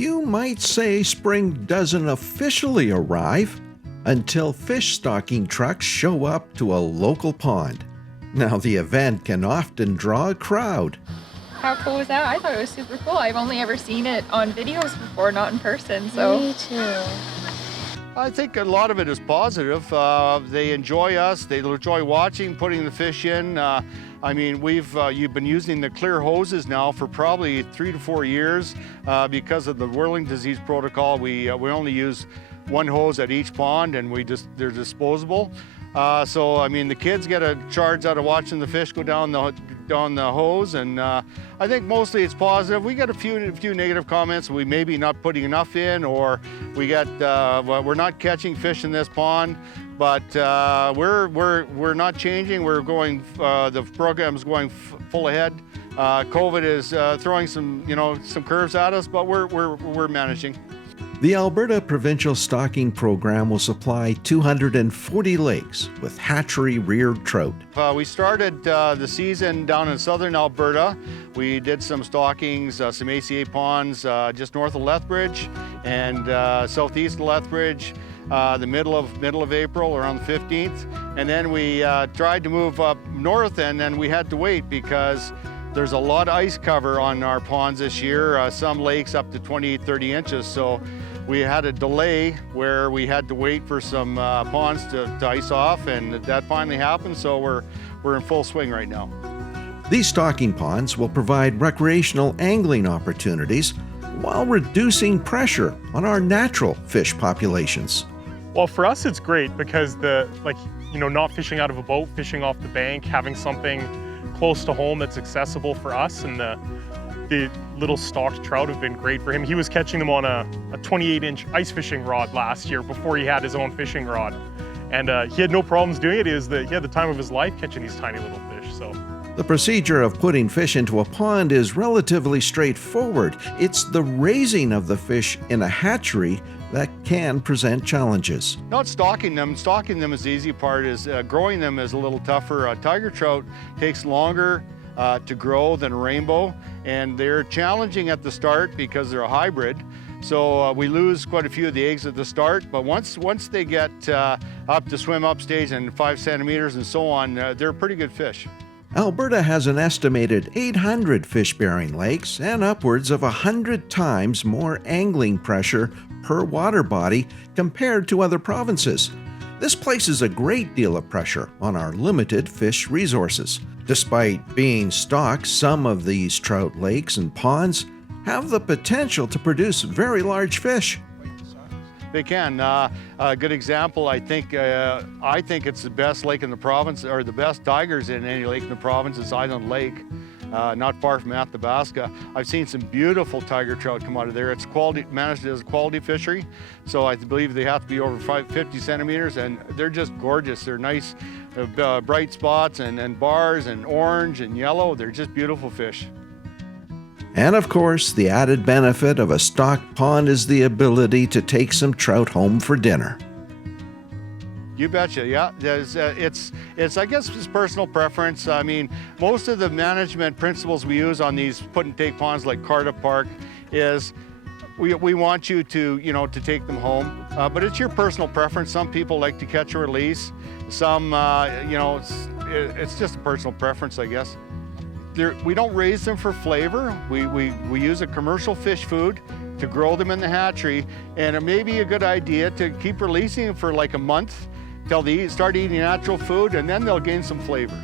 You might say spring doesn't officially arrive until fish stocking trucks show up to a local pond. Now, the event can often draw a crowd. How cool was that? I thought it was super cool. I've only ever seen it on videos before, not in person. So. Me too. I think a lot of it is positive. They enjoy us. They enjoy watching, putting the fish in. I mean, you've been using the clear hoses now for probably 3 to 4 years because of the whirling disease protocol. We only use one hose at each pond, and they're disposable. So I mean, the kids get a charge out of watching the fish go down the hose, and I think mostly it's positive. We get a few negative comments. We may be not putting enough in, or we're not catching fish in this pond. But we're not changing. We're going. The program's going full ahead. COVID is throwing some curves at us, but we're managing. The Alberta Provincial Stocking Program will supply 240 lakes with hatchery-reared trout. We started the season down in southern Alberta. We did some stockings, some ACA ponds just north of Lethbridge and southeast of Lethbridge, the middle of April, around the 15th. And then we tried to move up north, and then we had to wait because there's a lot of ice cover on our ponds this year, some lakes up to 20, 30 inches. So we had a delay where we had to wait for some ponds to ice off, and that finally happened, so we're in full swing right now. These stocking ponds will provide recreational angling opportunities while reducing pressure on our natural fish populations. Well, for us it's great because not fishing out of a boat, fishing off the bank, having something close to home that's accessible for us, and the little stocked trout have been great for him. He was catching them on a 28-inch ice fishing rod last year before he had his own fishing rod. And he had no problems doing it. He had the time of his life catching these tiny little fish. So the procedure of putting fish into a pond is relatively straightforward. It's the raising of the fish in a hatchery that can present challenges. Not stocking them. Stocking them is the easy part. Growing them is a little tougher. Tiger trout takes longer to grow than a rainbow, and they're challenging at the start because they're a hybrid. So we lose quite a few of the eggs at the start, but once they get up to swim upstage and 5 centimeters and so on, they're pretty good fish. Alberta has an estimated 800 fish-bearing lakes and upwards of 100 times more angling pressure per water body compared to other provinces. This places a great deal of pressure on our limited fish resources. Despite being stocked, some of these trout lakes and ponds have the potential to produce very large fish. They can. A good example, I think it's the best lake in the province, or the best tigers in any lake in the province is Island Lake, not far from Athabasca. I've seen some beautiful tiger trout come out of there. It's managed as a quality fishery, so I believe they have to be over 50 centimeters, and they're just gorgeous. They're nice, bright spots and bars and orange and yellow. They're just beautiful fish. And of course, the added benefit of a stocked pond is the ability to take some trout home for dinner. You betcha, yeah. I guess it's personal preference. I mean, most of the management principles we use on these put and take ponds like Cardiff Park is we want you to take them home, but it's your personal preference. Some people like to catch or release. Some, it's just a personal preference, I guess. We don't raise them for flavor. We use a commercial fish food to grow them in the hatchery, and it may be a good idea to keep releasing them for like a month till they start eating natural food, and then they'll gain some flavor.